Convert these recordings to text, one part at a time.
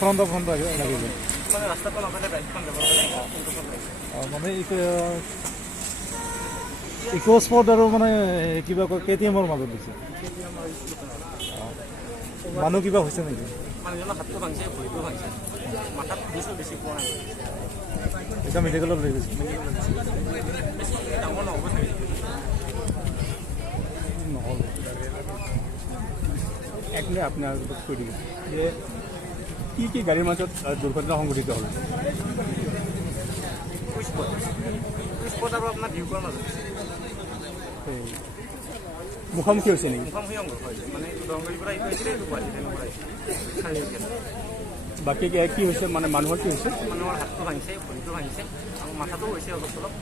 front লাগিছে মানে ৰাস্তাটো নাপালে বাইকখন যাব মানে ইক' স্পট আৰু মানে কিবা কয় KTM-ৰ মাজত দিছে মানুহ কিবা হৈছে নেকি মানুহজনৰ হাতটো ভাঙিছে ভৰিটো ভাঙিছে মাথাত বেছি পোৱা নাই এতিয়া মেডিকেলত লৈ গৈছে বেছি ডাঙৰ নহ'ব চাগে নহ'ব এক মিনিট আপোনাৰ কৈ দিব যে কি গাড়ীৰ মাজত দুৰ্ঘটনা সংঘটিত হ'ল স্পট আৰু আপোনাৰ ভিউকৰ মাজত মুখামুখি হৈছে নেকি মুখামুখি সংঘৰ্ষ হৈছে মানে দংগৰীৰ পৰা এইটো আহিছিলে এইটো গুৱাহাটী ট্ৰেইনৰ পৰা আহিছিলে বাকী কি হৈছে মানে মানুহৰ কি হৈছে মানুহৰ হাতটো ভাঙিছে ভৰিটো ভাঙিছে আৰু মাথাটো হৈছে অলপ চলপ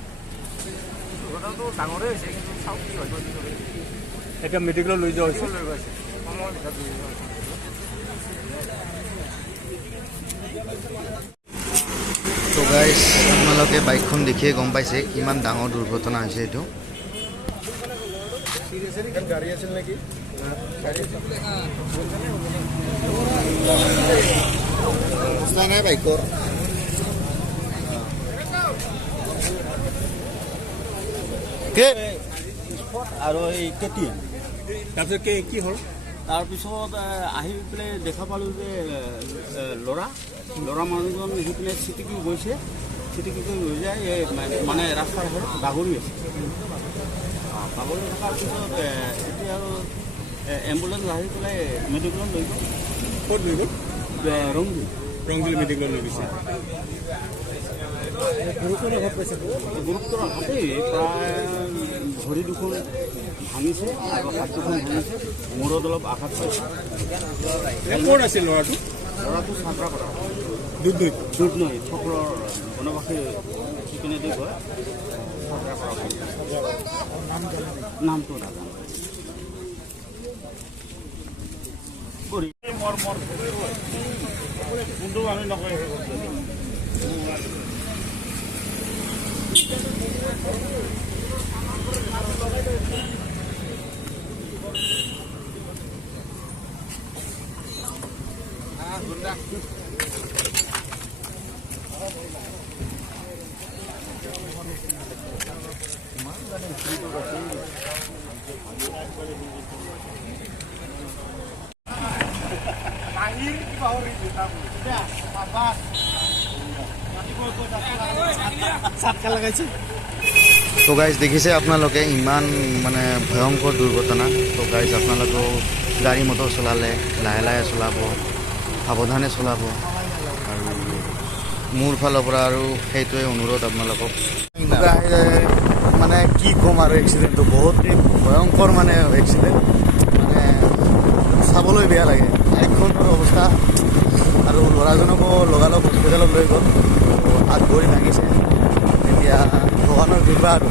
দুৰ্ঘটনাটো ডাঙৰেই হৈছে কিন্তু চাওক কি হয় এতিয়া মেডিকেলত লৈ যোৱা হৈছে লৈ গৈছে সময়ৰ ভিতৰত লৈ যোৱা হৈছে তো গাইজ আপোনালোকে বাইকখন দেখিয়ে গম পাইছে কিমান ডাঙৰ দুৰ্ঘটনা হৈছে এইটো গাড়ী আছিল নেকি অৱস্থা নাই বাইকৰ আৰু এই KTM তাৰপিছত কি হ'ল তাৰপিছত আহি পেলাই দেখা পালোঁ যে ল'ৰা মানুহজন সিপিনে চিটিকি গৈছে চিটিকি লৈ যায় মানে ৰাস্তাৰ বাগৰি আছে বাগৰি থকাৰ পিছত এতিয়া আৰু এম্বুলেঞ্চ আহি পেলাই মেডিকেলত লৈ গ'ল ক'ত লৈ গ'ল ৰংগিল মেডিকেলত লৈ গৈছে গুৰুত্বৰ আঘাতেই প্ৰায় ভৰি দুখন ভাঙিছে আৰু হাত দুখন ভাঙিছে মূৰত অলপ আঘাত পাইছে ক'ত আছিল ল'ৰাটো চাকৰা কৰা দুধ নৈ চক্ৰৰ বনবাসী সিপিনে দি গৈ চাকৰা কৰা নামটো নাজানো কোনটো আমি নকয় তো গাইজ দেখিছে আপোনালোকে ইমান মানে ভয়ংকৰ দুৰ্ঘটনা তো গাইজ আপোনালোকেও গাড়ী মটৰ চলালে লাহে লাহে চলাব সাৱধানে চলাব আৰু মোৰ ফালৰ পৰা আৰু সেইটোৱে অনুৰোধ আপোনালোকক মানে কি ক'ম আৰু এক্সিডেণ্টটো বহুত ভয়ংকৰ মানে এক্সিডেণ্ট মানে চাবলৈ বেয়া লাগে বাইকখনৰ অৱস্থা আৰু ল'ৰাজনকো লগালগ হস্পিটেলত লৈ গ'ল হাত ভৰি ভাঙিছে এতিয়া ভগৱানৰ কৃপা আৰু